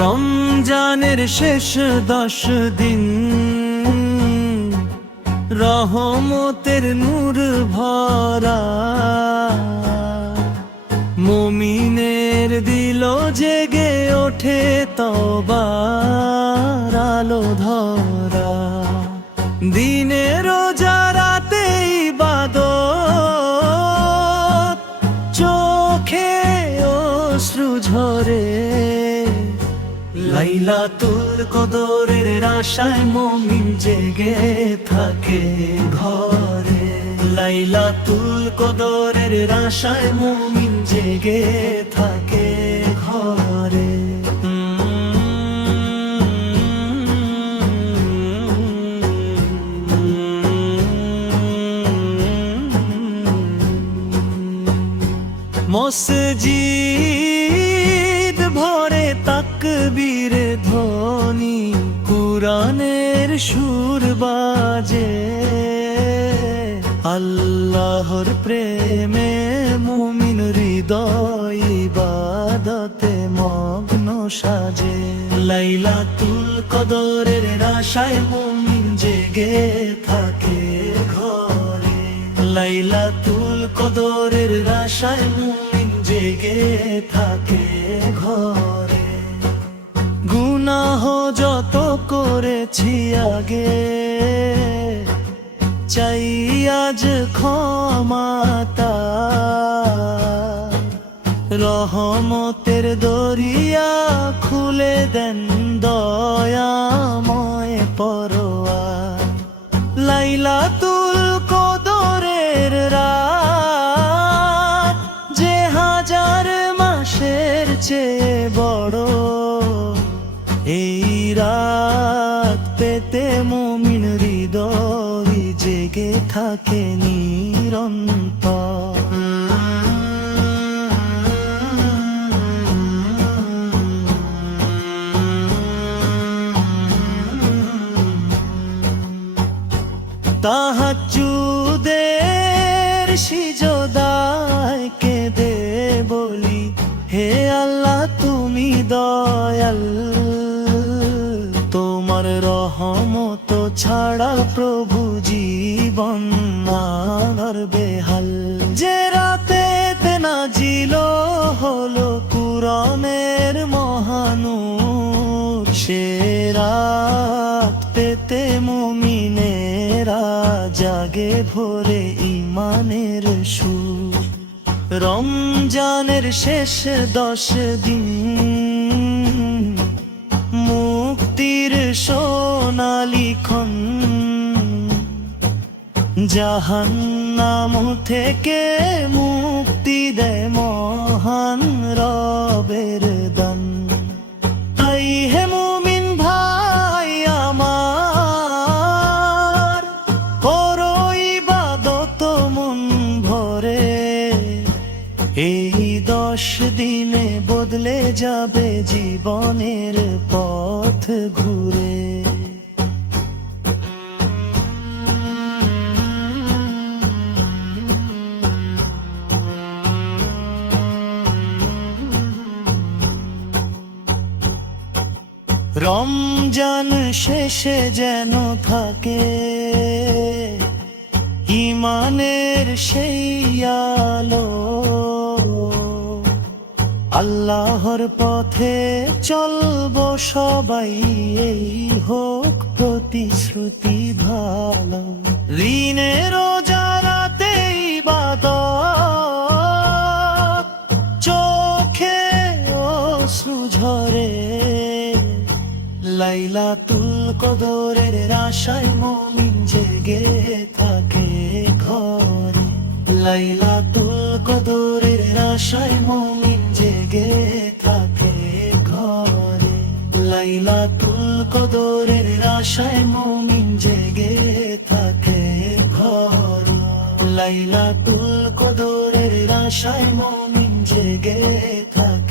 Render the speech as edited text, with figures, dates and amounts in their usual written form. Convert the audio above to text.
রমজানের শেষ 10 দিন রহমতের নূর ভরা, মুমিনের দিল জেগে ওঠে তওবার আলো ধরা। দিনে রোজা রাতে ইবাদত, চোখে অশ্রু ঝরে, লাইলাতুল কদরের আশায় মুমিন জেগে থাকে ঘরে। লাইলাতুল কদরের আশায় মুমিন জেগে থাকে ঘরে। মসজিদ ভরে তাকবীর ধ্বনি, কুরআনের সুর বাজে, আল্লাহর প্রেমে মুমিন হৃদয় ইবাদতে মগ্ন সাজে। লাইলাতুল কদরের আশায় মুমিন জেগে থাকে ঘরে। লাইলাতুল কদরের আশায় মুমিন জেগে থাকে ঘরে। গুনাহ যত করেছি আগে, চাই আজ ক্ষমা তার। রহমতের দরিয়া খুলে দেন দয়াময় পরওয়ার। লাইলাতুল কদরের রাত যে হাজার মাসের চেয়ে বড়, এই রাত পেতে মুমিন হৃদয় জেগে থাকে নিরন্তর। তাহাজ্জুদের সিজদায় কেঁদে বলি, হে আল্লাহ তুমি দয়াল। তোমার রহমত ছাড়া প্রভু জীবন আমার বেহাল। যে রাতে নাজিল হলো কুরআনের মহানূর, সে রাত পেতে মুমিনেরা জাগে ভোরে ইমানের সুর। রমজানের শেষ 10 দিন মুক্তির সোনালি ক্ষণ, জাহান্নাম থেকে মুক্তি দেয় মহান রবের দান। তাই হে মুমিন ভাই আমার, করো ইবাদত মন ভরে। এই 10 দিনে বদলে যাবে জীবনের পথ ঘুরে। রমজান শেষে যেন থাকে ইমানের সেই আলো, আল্লাহর পথে চলবো সবাই, এই হোক প্রতিশ্রুতি ভালো। ঋণে রোজা রাতে ইবাদত, চোখে অশ্রু ঝরে, লাইলাতুল কদরের আশায় মুমিন জেগে থাকে ঘরে। লাইলাতুল কদরের আশায় মুমিন জেগে থাকে ঘরে। লাইলাতুল কদরের আশায় মুমিন জেগে থাকে ঘরে। লাইলাতুল কদরের আশায় মুমিন জেগে থাকে।